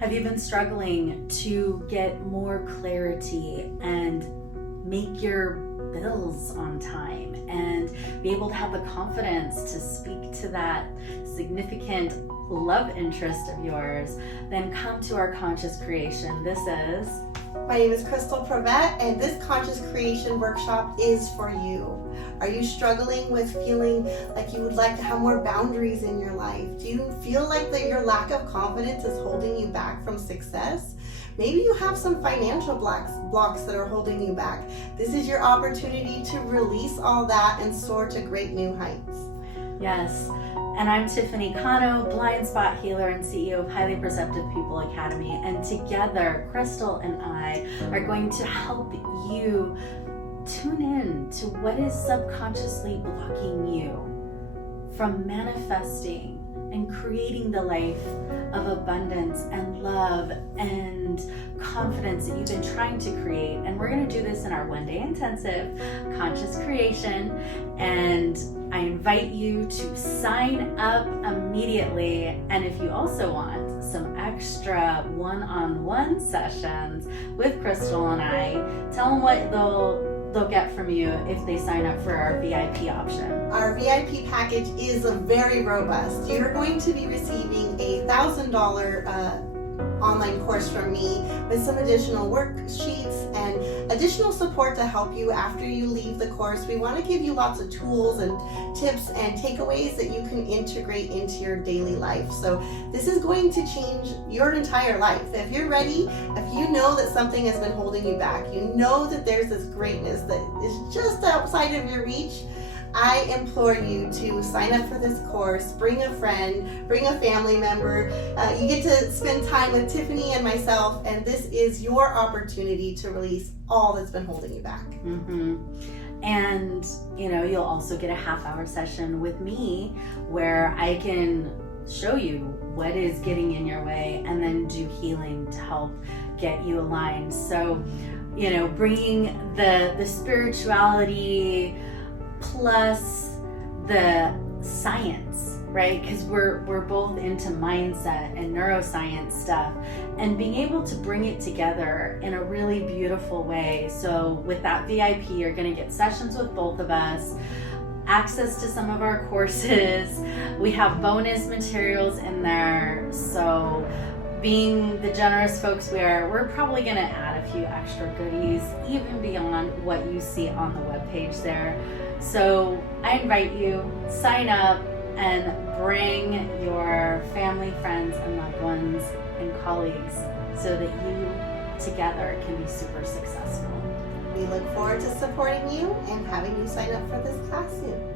Have you been struggling to get more clarity and make your bills on time and be able to have the confidence to speak to that significant love interest of yours? Then come to our conscious creation. My name is Crystal Privett, and this conscious creation workshop is for you. Are you struggling with feeling like you would like to have more boundaries in your life? Do you feel like that your lack of confidence is holding you back from success? Maybe you have some financial blocks that are holding you back. This is your opportunity to release all that and soar to great new heights. Yes. And I'm Tiffany Cano, blind spot healer and CEO of Highly Perceptive People Academy. And together, Crystal and I are going to help you tune in to what is subconsciously blocking you from manifesting and creating the life of abundance and love and confidence that you've been trying to create. And we're going to do this in our one-day intensive conscious creation. And I invite you to sign up immediately. And if you also want some extra one-on-one sessions with Crystal and I, tell them what they'll get from you if they sign up for our VIP option. Our VIP package is very robust. You're going to be receiving a $1,000 online course from me with some additional worksheets and additional support to help you after you leave the course. We want to give you lots of tools and tips and takeaways that you can integrate into your daily life. So this is going to change your entire life. If you're ready, if you know that something has been holding you back, you know that there's this greatness that is just outside of your reach, I implore you to sign up for this course, bring a friend, bring a family member. You get to spend time with Tiffany and myself, and this is your opportunity to release all that's been holding you back. Mm-hmm. And, you'll also get a half-hour session with me where I can show you what is getting in your way and then do healing to help get you aligned. So, bringing the spirituality plus the science, right? Because we're both into mindset and neuroscience stuff, and being able to bring it together in a really beautiful way. So with that VIP, you're going to get sessions with both of us, access to some of our courses. We have bonus materials in there. So being the generous folks we are, we're probably going to add a few extra goodies even beyond what you see on the webpage there. So I invite you, sign up and bring your family, friends, and loved ones and colleagues so that you together can be super successful. We look forward to supporting you and having you sign up for this class soon.